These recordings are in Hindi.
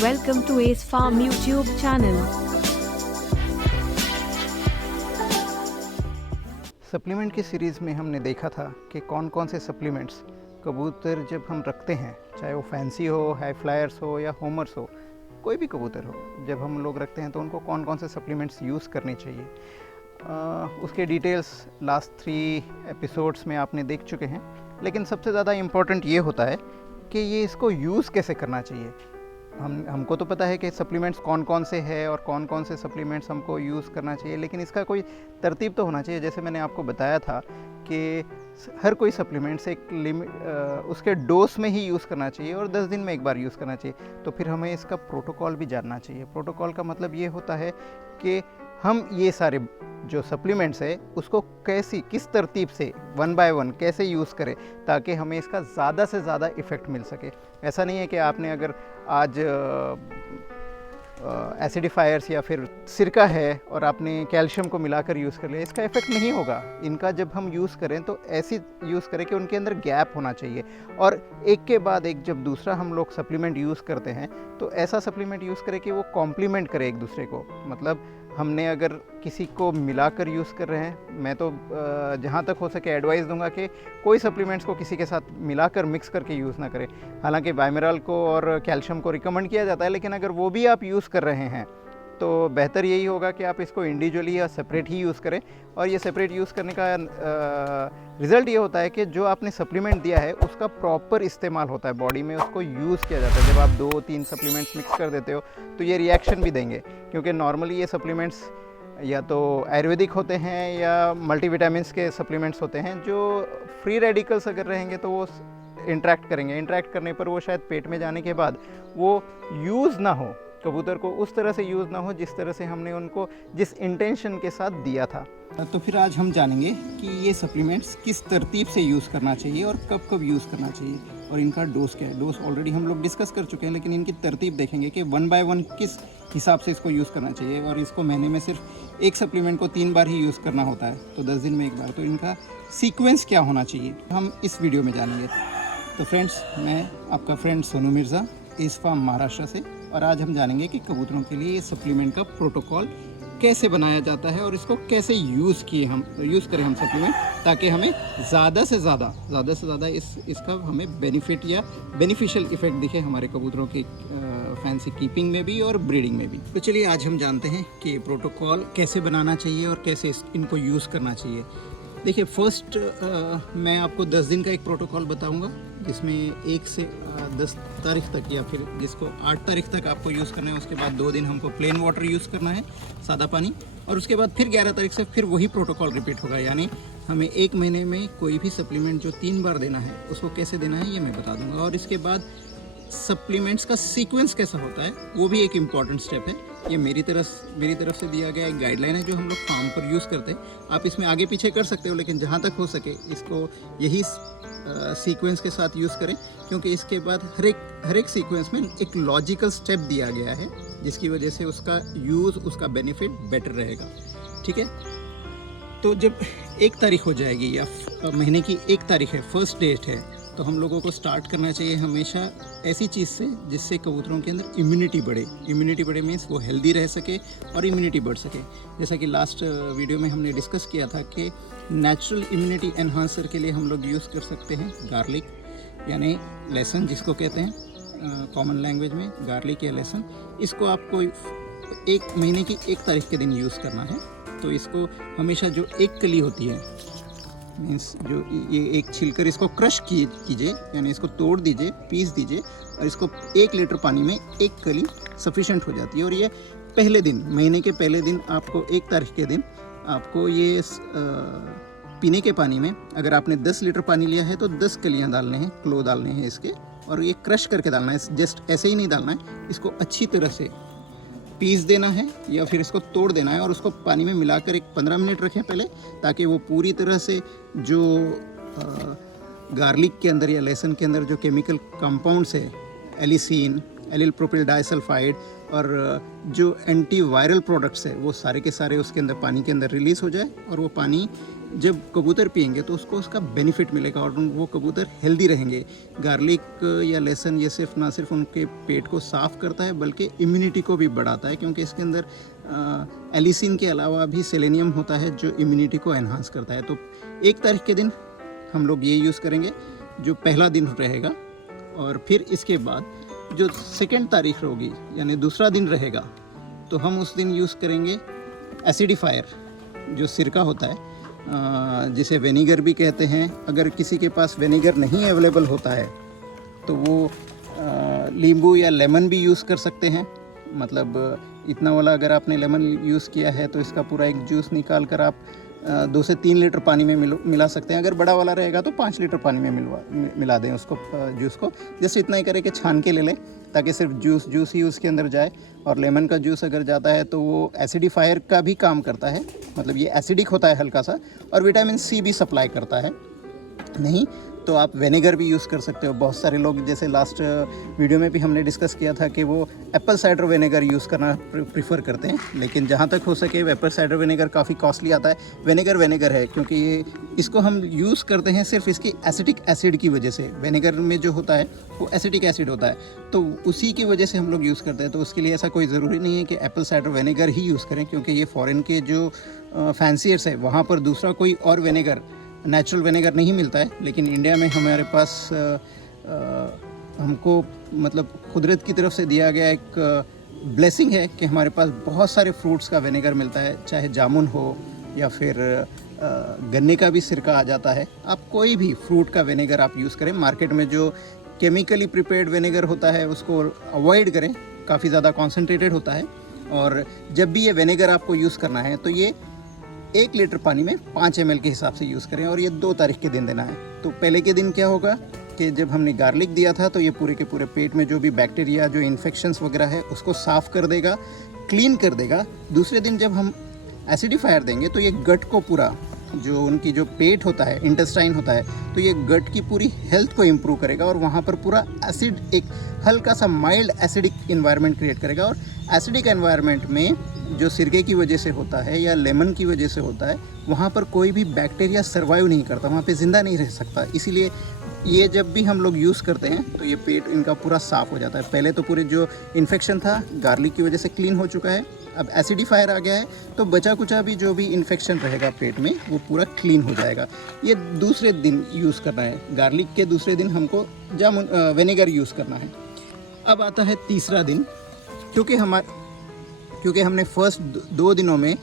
Welcome to Ace Farm YouTube channel. Supplement की सीरीज़ में हमने देखा था कि कौन कौन से सप्लीमेंट्स कबूतर जब हम रखते हैं, चाहे वो फैंसी हो, हाई फ्लायर्स हो या होमर्स हो, कोई भी कबूतर हो, जब हम लोग रखते हैं तो उनको कौन कौन से सप्लीमेंट्स यूज़ करने चाहिए। उसके डिटेल्स लास्ट 3 एपिसोड्स में आपने देख चुके हैं, लेकिन सबसे ज़्यादा इम्पॉर्टेंट ये होता है कि ये इसको यूज़ कैसे करना चाहिए। हमको तो पता है कि सप्लीमेंट्स कौन कौन से हैं और कौन कौन से सप्लीमेंट्स हमको यूज़ करना चाहिए, लेकिन इसका कोई तरतीब तो होना चाहिए। जैसे मैंने आपको बताया था कि हर कोई सप्लीमेंट्स एक उसके डोज में ही यूज़ करना चाहिए और 10 दिन में एक बार यूज़ करना चाहिए। तो फिर हमें इसका प्रोटोकॉल भी जानना चाहिए। प्रोटोकॉल का मतलब ये होता है कि हम ये सारे जो सप्लीमेंट्स है उसको किस तरतीब से 1 बाय 1 कैसे यूज़ करें ताकि हमें इसका ज़्यादा से ज़्यादा इफ़ेक्ट मिल सके। ऐसा नहीं है कि आपने अगर आज एसिडिफायर्स या फिर सिरका है और आपने कैल्शियम को मिलाकर यूज़ कर लिया, इसका इफ़ेक्ट नहीं होगा। इनका जब हम यूज़ करें तो ऐसी यूज़ करें कि उनके अंदर गैप होना चाहिए और एक के बाद एक जब दूसरा हम लोग सप्लीमेंट यूज़ करते हैं तो ऐसा सप्लीमेंट यूज़ करें कि वो कॉम्प्लीमेंट करे एक दूसरे को। मतलब हमने अगर किसी को मिलाकर यूज़ कर रहे हैं, मैं तो जहाँ तक हो सके एडवाइस दूंगा कि कोई सप्लीमेंट्स को किसी के साथ मिलाकर मिक्स करके यूज़ ना करें। हालांकि बाइमिनरल को और कैल्शियम को रिकमेंड किया जाता है, लेकिन अगर वो भी आप यूज़ कर रहे हैं तो बेहतर यही होगा कि आप इसको इंडिविजुअली या सेपरेट ही यूज़ करें। और ये सेपरेट यूज़ करने का रिज़ल्ट ये होता है कि जो आपने सप्लीमेंट दिया है उसका प्रॉपर इस्तेमाल होता है, बॉडी में उसको यूज़ किया जाता है। जब आप 2-3 सप्लीमेंट्स मिक्स कर देते हो तो ये रिएक्शन भी देंगे, क्योंकि नॉर्मली ये सप्लीमेंट्स या तो आयुर्वेदिक होते हैं या मल्टीविटामिन्स के सप्लीमेंट्स होते हैं जो फ्री रेडिकल्स अगर रहेंगे तो वो इंटरेक्ट करेंगे। इंटरेक्ट करने पर वो शायद पेट में जाने के बाद वो यूज़ ना हो, कबूतर को उस तरह से यूज़ ना हो जिस तरह से हमने उनको जिस इंटेंशन के साथ दिया था। तो फिर आज हम जानेंगे कि ये सप्लीमेंट्स किस तरतीब से यूज़ करना चाहिए और कब कब यूज़ करना चाहिए और इनका डोज क्या है। डोज ऑलरेडी हम लोग डिस्कस कर चुके हैं, लेकिन इनकी तरतीब देखेंगे कि 1 बाय 1 किस हिसाब से इसको यूज़ करना चाहिए। और इसको महीने में सिर्फ एक सप्लीमेंट को 3 बार ही यूज़ करना होता है, तो 10 दिन में एक बार। तो इनका सीक्वेंस क्या होना चाहिए हम इस वीडियो में जानेंगे। तो फ्रेंड्स, मैं आपका friend Sonu Mirza, S farm Maharashtra से, और आज हम जानेंगे कि कबूतरों के लिए ये सप्लीमेंट का प्रोटोकॉल कैसे बनाया जाता है और इसको कैसे यूज़ करें हम सप्लीमेंट, ताकि हमें ज़्यादा से ज़्यादा इसका हमें बेनिफिट या बेनिफिशियल इफ़ेक्ट दिखे हमारे कबूतरों की फैंसी कीपिंग में भी और ब्रीडिंग में भी। तो चलिए आज हम जानते हैं कि प्रोटोकॉल कैसे बनाना चाहिए और कैसे इनको यूज़ करना चाहिए। देखिए, फर्स्ट मैं आपको 10 दिन का एक प्रोटोकॉल बताऊंगा, जिसमें 1 से 10 तारीख तक या फिर जिसको 8 तारीख तक आपको यूज़ करना है। उसके बाद 2 दिन हमको प्लेन वाटर यूज़ करना है, सादा पानी, और उसके बाद फिर 11 तारीख से फिर वही प्रोटोकॉल रिपीट होगा। यानी हमें 1 महीने में कोई भी सप्लीमेंट जो 3 बार देना है उसको कैसे देना है ये मैं बता दूँगा। और इसके बाद सप्लीमेंट्स का सीक्वेंस कैसा होता है वो भी एक इम्पॉर्टेंट स्टेप है। ये मेरी तरफ से दिया गया एक गाइडलाइन है जो हम लोग फार्म पर यूज़ करते हैं। आप इसमें आगे पीछे कर सकते हो, लेकिन जहाँ तक हो सके इसको यही सीक्वेंस के साथ यूज़ करें, क्योंकि इसके बाद हर एक सीक्वेंस में एक लॉजिकल स्टेप दिया गया है, जिसकी वजह से उसका यूज़, उसका बेनिफिट बेटर रहेगा। ठीक है, तो जब 1 तारीख हो जाएगी या महीने की 1 तारीख है, फर्स्ट डेट है, तो हम लोगों को स्टार्ट करना चाहिए हमेशा ऐसी चीज़ से जिससे कबूतरों के अंदर इम्यूनिटी बढ़े मीन्स वो हेल्दी रह सके और इम्यूनिटी बढ़ सके। जैसा कि लास्ट वीडियो में हमने डिस्कस किया था कि नेचुरल इम्यूनिटी एनहांसर के लिए हम लोग यूज़ कर सकते हैं गार्लिक, यानी लहसुन जिसको कहते हैं कॉमन लैंग्वेज में, गार्लिक या लहसुन। इसको आपको 1 महीने की 1 तारीख के दिन यूज़ करना है। तो इसको हमेशा जो एक कली होती है, मीन्स जो ये एक छिलकर इसको क्रश कीजिए, यानी इसको तोड़ दीजिए, पीस दीजिए, और इसको 1 लीटर पानी में 1 कली सफिशेंट हो जाती है। और ये पहले दिन, महीने के पहले दिन आपको 1 तारीख के दिन आपको ये पीने के पानी में, अगर आपने 10 लीटर पानी लिया है तो 10 कलियाँ डालने हैं, क्लो डालने हैं इसके, और ये क्रश करके डालना है। जस्ट ऐसे ही नहीं डालना है, इसको अच्छी तरह से पीस देना है या फिर इसको तोड़ देना है और उसको पानी में मिलाकर एक 15 मिनट रखें पहले, ताकि वो पूरी तरह से जो गार्लिक के अंदर या लहसुन के अंदर जो केमिकल कंपाउंड्स है, एलिसीन, एलिल प्रोपिल डाइसल्फाइड और जो एंटीवायरल प्रोडक्ट्स है, वो सारे के सारे उसके अंदर पानी के अंदर रिलीज़ हो जाए और वो पानी जब कबूतर पियेंगे तो उसको उसका बेनिफिट मिलेगा और वो कबूतर हेल्दी रहेंगे। गार्लिक या लहसुन ये सिर्फ ना सिर्फ उनके पेट को साफ़ करता है बल्कि इम्यूनिटी को भी बढ़ाता है, क्योंकि इसके अंदर एलिसिन के अलावा भी सेलेनियम होता है जो इम्यूनिटी को एनहांस करता है। तो 1 तारीख के दिन हम लोग ये यूज़ करेंगे जो पहला दिन रहेगा, और फिर इसके बाद जो 2 तारीख होगी यानी दूसरा दिन रहेगा तो हम उस दिन यूज़ करेंगे एसिडिफायर, जो सिरका होता है जिसे विनेगर भी कहते हैं। अगर किसी के पास विनेगर नहीं अवेलेबल होता है तो वो नींबू या लेमन भी यूज़ कर सकते हैं। मतलब इतना वाला अगर आपने लेमन यूज़ किया है तो इसका पूरा एक जूस निकाल कर आप 2 से 3 लीटर पानी में मिला सकते हैं। अगर बड़ा वाला रहेगा तो 5 लीटर पानी में मिला दें उसको, जूस को। जैसे इतना ही करें कि छान के ले लें ताकि सिर्फ जूस ही उसके अंदर जाए। और लेमन का जूस अगर जाता है तो वो एसिडिफायर का भी काम करता है, मतलब ये एसिडिक होता है हल्का सा, और विटामिन सी भी सप्लाई करता है। नहीं तो आप विनेगर भी यूज़ कर सकते हो। बहुत सारे लोग, जैसे लास्ट वीडियो में भी हमने डिस्कस किया था कि वो एप्पल साइडर विनेगर यूज़ करना प्रीफर करते हैं, लेकिन जहाँ तक हो सके एप्पल साइडर विनेगर काफ़ी कॉस्टली आता है। विनेगर है क्योंकि इसको हम यूज़ करते हैं सिर्फ इसकी एसिटिक एसिड की वजह से। विनेगर में जो होता है वो एसिटिक एसिड होता है, तो उसी की वजह से हम लोग यूज़ करते हैं। तो उसके लिए ऐसा कोई ज़रूरी नहीं है कि एप्पल साइडर विनेगर ही यूज़ करें, क्योंकि ये फ़ॉरेन के जो फैंसीयर्स है वहाँ पर दूसरा कोई और विनेगर, नेचुरल विनेगर नहीं मिलता है। लेकिन इंडिया में हमारे पास हमको मतलब कुदरत की तरफ से दिया गया एक ब्लेसिंग है कि हमारे पास बहुत सारे फ्रूट्स का विनेगर मिलता है, चाहे जामुन हो या फिर गन्ने का भी सिरका आ जाता है। आप कोई भी फ्रूट का विनेगर आप यूज़ करें। मार्केट में जो केमिकली प्रिपेयर्ड विनेगर होता है उसको अवॉइड करें, काफ़ी ज़्यादा कॉन्सेंट्रेटेड होता है। और जब भी ये विनेगर आपको यूज़ करना है तो ये 1 लीटर पानी में 5 ml के हिसाब से यूज़ करें, और ये 2 तारीख के दिन देना है। तो पहले के दिन क्या होगा कि जब हमने गार्लिक दिया था तो ये पूरे के पूरे पेट में जो भी बैक्टीरिया, जो इन्फेक्शंस वगैरह है उसको साफ़ कर देगा, क्लीन कर देगा। दूसरे दिन जब हम एसिडिफायर देंगे तो ये गट को पूरा, जो उनकी जो पेट होता है, इंटेस्टाइन होता है, तो ये गट की पूरी हेल्थ को इम्प्रूव करेगा और वहाँ पर पूरा एसिड, एक हल्का सा माइल्ड एसिडिक इन्वायरमेंट क्रिएट करेगा। और एसिडिक एनवायरनमेंट में जो सिरके की वजह से होता है या लेमन की वजह से होता है, वहाँ पर कोई भी बैक्टीरिया सर्वाइव नहीं करता, वहाँ पे ज़िंदा नहीं रह सकता। इसीलिए ये जब भी हम लोग यूज़ करते हैं तो ये पेट इनका पूरा साफ़ हो जाता है। पहले तो पूरे जो इन्फेक्शन था गार्लिक की वजह से क्लीन हो चुका है, अब एसिडिफायर आ गया है तो बचा कुचा भी जो भी इन्फेक्शन रहेगा पेट में वो पूरा क्लीन हो जाएगा। ये दूसरे दिन यूज़ करना है। गार्लिक के दूसरे दिन हमको विनेगर यूज़ करना है। अब आता है तीसरा दिन, क्योंकि हमने फर्स्ट 2 दिनों में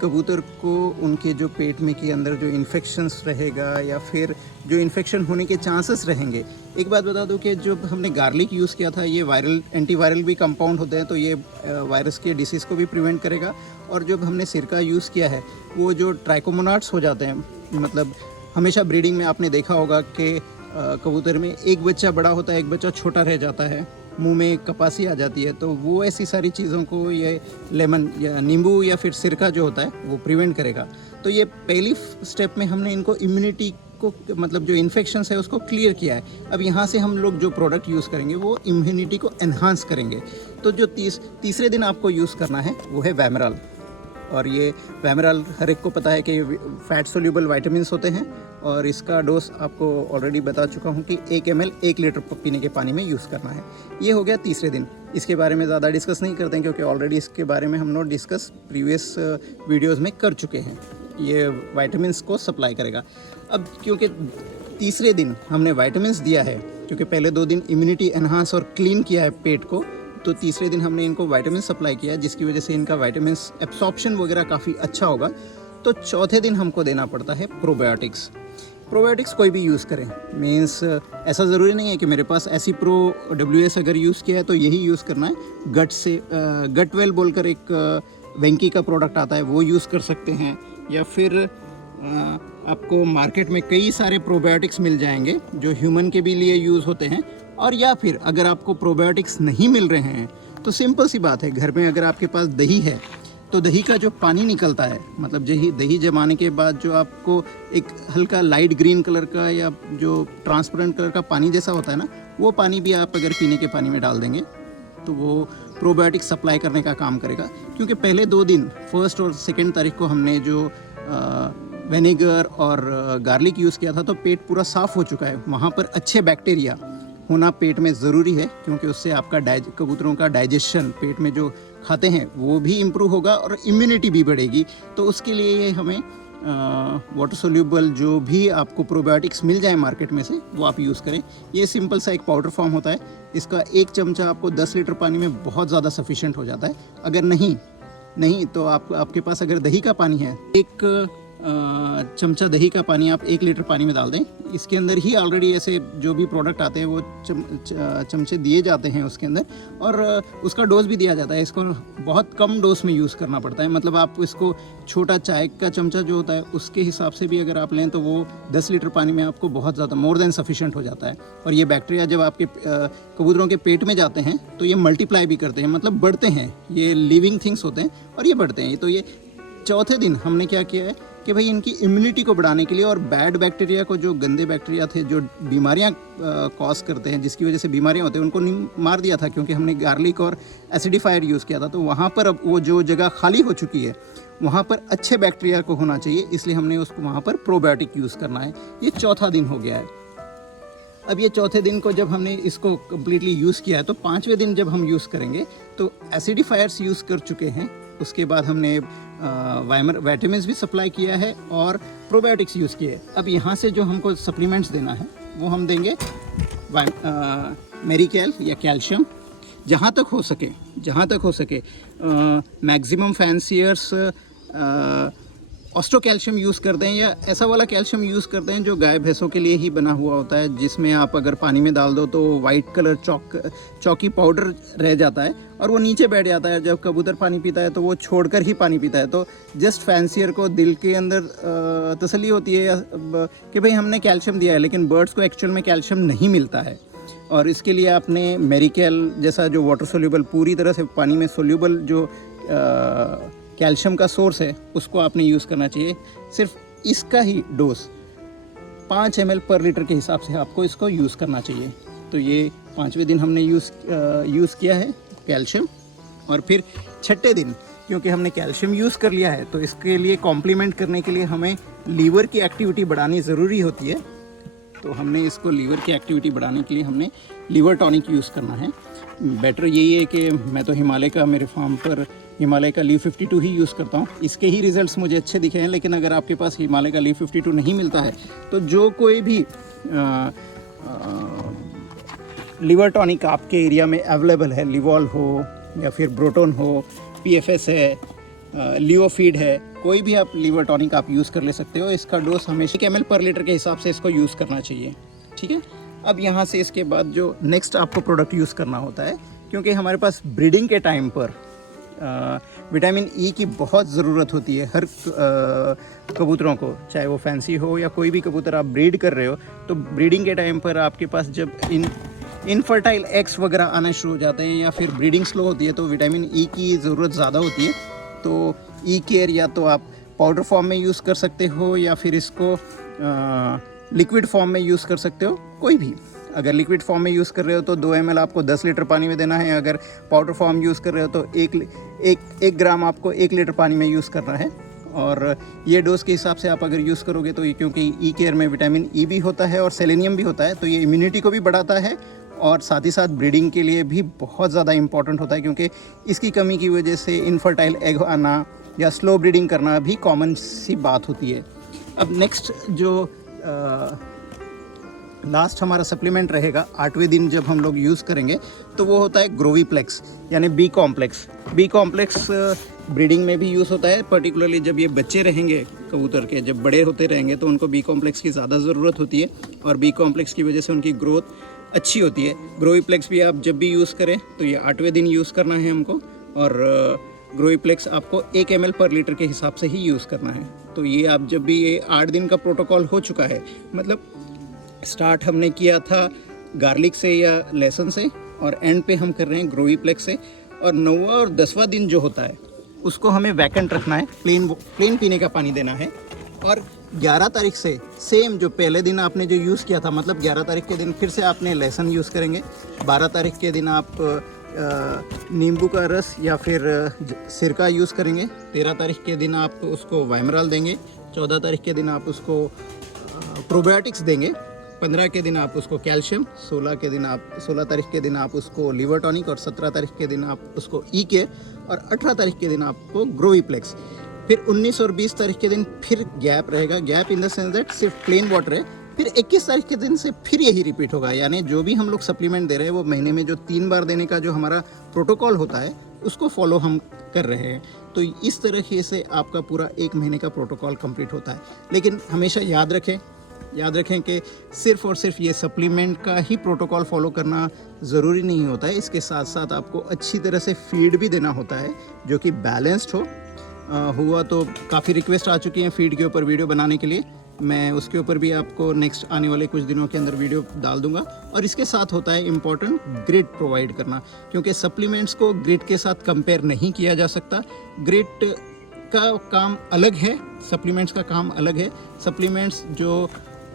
कबूतर को उनके जो पेट में के अंदर जो इन्फेक्शंस रहेगा या फिर जो इन्फेक्शन होने के चांसेस रहेंगे। एक बात बता दूं कि जब हमने गार्लिक यूज़ किया था ये एंटीवायरल भी कंपाउंड होते हैं, तो ये वायरस के डिसीज़ को भी प्रिवेंट करेगा। और जब हमने सिरका यूज़ किया है वो जो ट्राइकोमोनाट्स हो जाते हैं, मतलब हमेशा ब्रीडिंग में आपने देखा होगा कि कबूतर में एक बच्चा बड़ा होता है, एक बच्चा छोटा रह जाता है, मुंह में कपासी आ जाती है, तो वो ऐसी सारी चीज़ों को ये लेमन या नींबू या फिर सिरका जो होता है वो प्रिवेंट करेगा। तो ये पहली स्टेप में हमने इनको इम्यूनिटी को, मतलब जो इन्फेक्शंस है उसको क्लियर किया है। अब यहाँ से हम लोग जो प्रोडक्ट यूज़ करेंगे वो इम्यूनिटी को एनहांस करेंगे। तो जो तीसरे दिन आपको यूज़ करना है वो है वैमरल। और ये वैमरल हर एक को पता है कि फैट सोल्यूबल वाइटामिन्स होते हैं, और इसका डोज आपको ऑलरेडी बता चुका हूँ कि 1 ml 1 लीटर पीने के पानी में यूज़ करना है। ये हो गया तीसरे दिन। इसके बारे में ज़्यादा डिस्कस नहीं करते हैं क्योंकि ऑलरेडी इसके बारे में हम लोग डिस्कस प्रीवियस वीडियोज़ में कर चुके हैं। ये वाइटामिन्स को सप्लाई करेगा। अब क्योंकि तीसरे दिन हमने वाइटामिन्स दिया है, क्योंकि पहले 2 दिन इम्यूनिटी एनहांस और क्लीन किया है पेट को, तो तीसरे दिन हमने इनको विटामिन सप्लाई किया जिसकी वजह से इनका विटामिन्स एब्सॉर्प्शन वगैरह काफ़ी अच्छा होगा। तो चौथे दिन हमको देना पड़ता है प्रोबायोटिक्स। प्रोबायोटिक्स कोई भी यूज़ करें, मीन्स ऐसा ज़रूरी नहीं है कि मेरे पास ऐसी प्रो WS अगर यूज़ किया है तो यही यूज़ करना है। गट से गटवेल बोलकर एक वेंकी का प्रोडक्ट आता है वो यूज़ कर सकते हैं, या फिर आपको मार्केट में कई सारे प्रोबायोटिक्स मिल जाएंगे जो ह्यूमन के भी लिए यूज़ होते हैं। और या फिर अगर आपको प्रोबायोटिक्स नहीं मिल रहे हैं तो सिंपल सी बात है, घर में अगर आपके पास दही है तो दही का जो पानी निकलता है, मतलब दही जमाने के बाद जो आपको एक हल्का लाइट ग्रीन कलर का या जो ट्रांसपेरेंट कलर का पानी जैसा होता है ना, वो पानी भी आप अगर पीने के पानी में डाल देंगे तो वो प्रोबायोटिक सप्लाई करने का काम करेगा। क्योंकि पहले 2 दिन 1 और 2 तारीख को हमने जो विनेगर और गार्लिक यूज़ किया था तो पेट पूरा साफ़ हो चुका है। वहाँ पर अच्छे बैक्टीरिया होना पेट में ज़रूरी है, क्योंकि उससे आपका कबूतरों का डाइजेशन, पेट में जो खाते हैं वो भी इम्प्रूव होगा और इम्यूनिटी भी बढ़ेगी। तो उसके लिए हमें वाटर सोल्यूबल जो भी आपको प्रोबायोटिक्स मिल जाए मार्केट में से वो आप यूज़ करें। ये सिंपल सा एक पाउडर फॉर्म होता है, इसका 1 चमचा आपको 10 लीटर पानी में बहुत ज़्यादा सफिशिएंट हो जाता है। अगर नहीं तो आपके पास अगर दही का पानी है, 1 चमचा दही का पानी आप 1 लीटर पानी में डाल दें। इसके अंदर ही ऑलरेडी ऐसे जो भी प्रोडक्ट आते हैं वो चमचे दिए जाते हैं उसके अंदर, और उसका डोज भी दिया जाता है। इसको बहुत कम डोज में यूज़ करना पड़ता है, मतलब आप इसको छोटा चाय का चमचा जो होता है उसके हिसाब से भी अगर आप लें तो वो 10 लीटर पानी में आपको बहुत ज़्यादा मोर देन सफिशिएंट हो जाता है। और ये बैक्टीरिया जब आपके कबूतरों के पेट में जाते हैं तो ये मल्टीप्लाई भी करते हैं, मतलब बढ़ते हैं। ये लिविंग थिंग्स होते हैं और ये बढ़ते हैं। तो ये चौथे दिन हमने क्या किया है कि भाई इनकी इम्यूनिटी को बढ़ाने के लिए और बैड बैक्टीरिया को, जो गंदे बैक्टीरिया थे जो बीमारियां कॉज करते हैं, जिसकी वजह से बीमारियां होती हैं, उनको मार दिया था, क्योंकि हमने गार्लिक और एसिडिफायर यूज़ किया था। तो वहाँ पर अब वो जो जगह खाली हो चुकी है वहाँ पर अच्छे बैक्टीरिया को होना चाहिए, इसलिए हमने उसको वहाँ पर प्रोबायोटिक यूज़ करना है। ये चौथा दिन हो गया है। अब ये चौथे दिन को जब हमने इसको कम्प्लीटली यूज़ किया है तो 5वें दिन जब हम यूज़ करेंगे तो एसिडिफायर्स यूज़ कर चुके हैं। उसके बाद हमने विटामिन्स भी सप्लाई किया है और प्रोबायोटिक्स यूज़ किए। अब यहाँ से जो हमको सप्लीमेंट्स देना है वो हम देंगे मेरिकेल या कैल्शियम, जहाँ तक हो सके maximum fanciers Austro calcium use करते हैं, या ऐसा वाला कैल्शियम यूज़ करते हैं जो गाय भैंसों के लिए ही बना हुआ होता है, जिसमें आप अगर पानी में डाल दो तो वाइट कलर चौकी पाउडर रह जाता है और वो नीचे बैठ जाता है। जब कबूतर पानी पीता है तो वो छोड़कर ही पानी पीता है। तो जस्ट फैंसियर को दिल के अंदर तसल्ली होती है कि भाई हमने कैल्शियम दिया है, लेकिन बर्ड्स को एक्चुअल में कैल्शियम नहीं मिलता है। और इसके लिए आपने मेरिकेल जैसा जो वाटर सोल्यूबल, पूरी तरह से पानी में सोल्यूबल जो कैल्शियम का सोर्स है उसको आपने यूज़ करना चाहिए। सिर्फ इसका ही डोज 5 ml पर लीटर के हिसाब से आपको इसको यूज़ करना चाहिए। तो ये 5वें दिन हमने यूज़ किया है कैल्शियम। और फिर 6ठे दिन, क्योंकि हमने कैल्शियम यूज़ कर लिया है तो इसके लिए कॉम्प्लीमेंट करने के लिए हमें लीवर की एक्टिविटी बढ़ानी ज़रूरी होती है। तो हमने इसको लीवर की एक्टिविटी बढ़ाने के लिए हमने लीवर टॉनिक यूज़ करना है। बेटर यही है कि मैं तो हिमालय का, मेरे फार्म पर हिमालय का लीव 52 ही यूज़ करता हूँ। इसके ही रिज़ल्ट्स मुझे अच्छे दिखे हैं। लेकिन अगर आपके पास हिमालय का लीव 52 नहीं मिलता है तो जो कोई भी लीवर टॉनिक आपके एरिया में अवेलेबल है, लिवॉल हो या फिर ब्रोटोन हो, PFS है, लियोफीड है, कोई भी आप लीवर टॉनिक आप यूज़ कर ले सकते हो। इसका डोज हमेशा ml पर लीटर के हिसाब से इसको यूज़ करना चाहिए, ठीक है। अब यहाँ से इसके बाद जो नेक्स्ट आपको प्रोडक्ट यूज़ करना होता है, क्योंकि हमारे पास ब्रीडिंग के टाइम पर विटामिन ई की बहुत ज़रूरत होती है हर कबूतरों को, चाहे वो फैंसी हो या कोई भी कबूतर आप ब्रीड कर रहे हो। तो ब्रीडिंग के टाइम पर आपके पास जब इनफर्टाइल एग्स वगैरह आना शुरू हो जाते हैं या फिर ब्रीडिंग स्लो होती है तो विटामिन ई की ज़रूरत ज़्यादा होती है। तो ई केयर या तो आप पाउडर फॉर्म में यूज़ कर सकते हो या फिर इसको लिक्विड फॉर्म में यूज़ कर सकते हो, कोई भी। अगर लिक्विड फॉर्म में यूज़ कर रहे हो तो 2 ml आपको 10 लीटर पानी में देना है। अगर पाउडर फॉर्म यूज़ कर रहे हो तो 1 ग्राम आपको 1 लीटर पानी में यूज़ करना है। और ये डोज के हिसाब से आप अगर यूज़ करोगे तो ये, क्योंकि ई केयर में विटामिन ई भी होता है और सेलेनियम भी होता है, तो ये इम्यूनिटी को भी बढ़ाता है और साथ ही साथ ब्रीडिंग के लिए भी बहुत ज़्यादा इंपॉर्टेंट होता है, क्योंकि इसकी कमी की वजह से इनफर्टाइल एग आना या स्लो ब्रीडिंग करना भी कॉमन सी बात होती है। अब नेक्स्ट जो लास्ट हमारा सप्लीमेंट रहेगा 8वें दिन जब हम लोग यूज़ करेंगे तो वो होता है ग्रोवीप्लेक्स यानी B complex. B complex breeding में भी यूज़ होता है, पर्टिकुलरली जब ये बच्चे रहेंगे कबूतर के, जब बड़े होते रहेंगे तो उनको बी कॉम्प्लेक्स की ज़्यादा ज़रूरत होती है और बी कॉम्प्लेक्स की वजह से उनकी ग्रोथ अच्छी होती है। ग्रोवीप्लेक्स भी आप जब भी यूज़ करें तो ये 8वें दिन यूज़ करना है हमको, और ग्रोवीप्लेक्स आपको 1 ml पर लीटर के हिसाब से ही यूज़ करना है। तो ये आप जब भी, ये 8 दिन का प्रोटोकॉल हो चुका है, मतलब स्टार्ट हमने किया था गार्लिक से या लहसुन से और एंड पे हम कर रहे हैं ग्रोवीप्लेक्स से। और 9वां और 10वां दिन जो होता है उसको हमें वैकेंट रखना है, प्लेन पीने का पानी देना है। और 11 तारीख से सेम जो पहले दिन आपने जो यूज़ किया था, मतलब 11 तारीख के दिन फिर से आपने लहसुन यूज़ करेंगे, 12 तारीख के दिन आप नींबू का रस या फिर सिरका यूज़ करेंगे, 13 तारीख के दिन आप उसको वाइमराल देंगे, 14 तारीख के दिन आप उसको प्रोबायोटिक्स देंगे, 15 के दिन आप उसको कैल्शियम, 16 तारीख के दिन आप उसको लिवर टॉनिक और 17 तारीख के दिन आप उसको EK और 18 तारीख के दिन आपको ग्रोवीप्लेक्स। फिर 19 और 20 तारीख के दिन फिर गैप रहेगा, gap in the sense that सिर्फ प्लेन वाटर है। फिर 21 तारीख के दिन से फिर यही रिपीट होगा, यानी जो भी हम लोग सप्लीमेंट दे रहे हैं वो महीने में जो 3 बार देने का जो हमारा प्रोटोकॉल होता है उसको फॉलो हम कर रहे हैं। तो इस तरीके से आपका पूरा 1 महीने का प्रोटोकॉल कंप्लीट होता है। लेकिन हमेशा याद रखें कि सिर्फ और सिर्फ ये सप्लीमेंट का ही प्रोटोकॉल फॉलो करना ज़रूरी नहीं होता है। इसके साथ साथ आपको अच्छी तरह से फीड भी देना होता है जो कि बैलेंस्ड हुआ तो काफ़ी रिक्वेस्ट आ चुकी हैं फीड के ऊपर वीडियो बनाने के लिए। मैं उसके ऊपर भी आपको नेक्स्ट आने वाले कुछ दिनों के अंदर वीडियो डाल दूंगा। और इसके साथ होता है इम्पॉर्टेंट ग्रिड प्रोवाइड करना, क्योंकि सप्लीमेंट्स को ग्रिड के साथ कंपेयर नहीं किया जा सकता। ग्रिड का काम अलग है, सप्लीमेंट्स का काम अलग है। सप्लीमेंट्स जो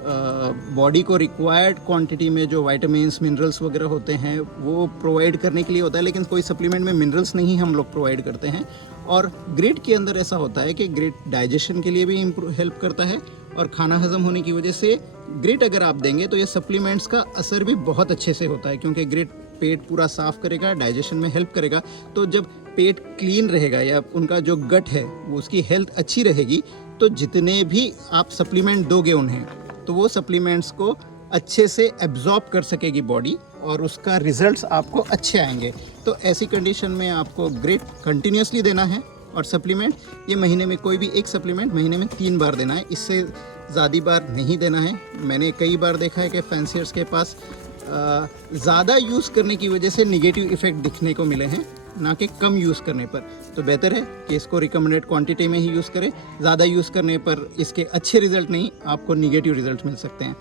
बॉडी को रिक्वायर्ड क्वांटिटी में जो विटामिन्स मिनरल्स वगैरह होते हैं वो प्रोवाइड करने के लिए होता है, लेकिन कोई सप्लीमेंट में मिनरल्स नहीं हम लोग प्रोवाइड करते हैं। और ग्रिड के अंदर ऐसा होता है कि ग्रिड डाइजेशन के लिए भी हेल्प करता है और खाना हजम होने की वजह से ग्रिड अगर आप देंगे तो ये सप्लीमेंट्स का असर भी बहुत अच्छे से होता है, क्योंकि ग्रिड पेट पूरा साफ़ करेगा, डाइजेशन में हेल्प करेगा। तो जब पेट क्लीन रहेगा या उनका जो गट है वो उसकी हेल्थ अच्छी रहेगी तो जितने भी आप सप्लीमेंट दोगे उन्हें तो वो सप्लीमेंट्स को अच्छे से एब्जॉर्ब कर सकेगी बॉडी और उसका रिजल्ट्स आपको अच्छे आएंगे। तो ऐसी कंडीशन में आपको ग्रिड कंटिन्यूसली देना है और सप्लीमेंट ये महीने में कोई भी एक सप्लीमेंट महीने में 3 बार देना है, इससे ज़्यादा बार नहीं देना है। मैंने कई बार देखा है कि फैंसियर्स के पास ज़्यादा यूज़ करने की वजह से निगेटिव इफ़ेक्ट दिखने को मिले हैं, ना कि कम यूज़ करने पर। तो बेहतर है कि इसको रिकमेंडेड क्वांटिटी में ही यूज़ करें। ज़्यादा यूज़ करने पर इसके अच्छे रिज़ल्ट नहीं, आपको निगेटिव रिज़ल्ट मिल सकते हैं।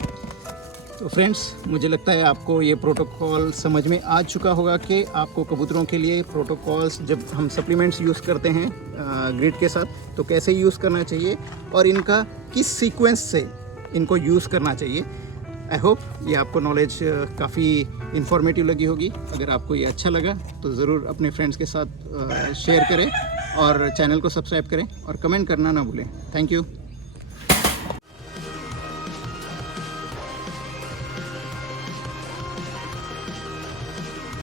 तो फ्रेंड्स, मुझे लगता है आपको ये प्रोटोकॉल समझ में आ चुका होगा कि आपको कबूतरों के लिए प्रोटोकॉल्स जब हम सप्लीमेंट्स यूज़ करते हैं ग्रिड के साथ तो कैसे यूज़ करना चाहिए और इनका किस सीक्वेंस से इनको यूज़ करना चाहिए। आई होप ये आपको नॉलेज काफ़ी इन्फॉर्मेटिव लगी होगी। अगर आपको ये अच्छा लगा तो ज़रूर अपने फ्रेंड्स के साथ शेयर करें और चैनल को सब्सक्राइब करें और कमेंट करना ना भूलें। Thank you.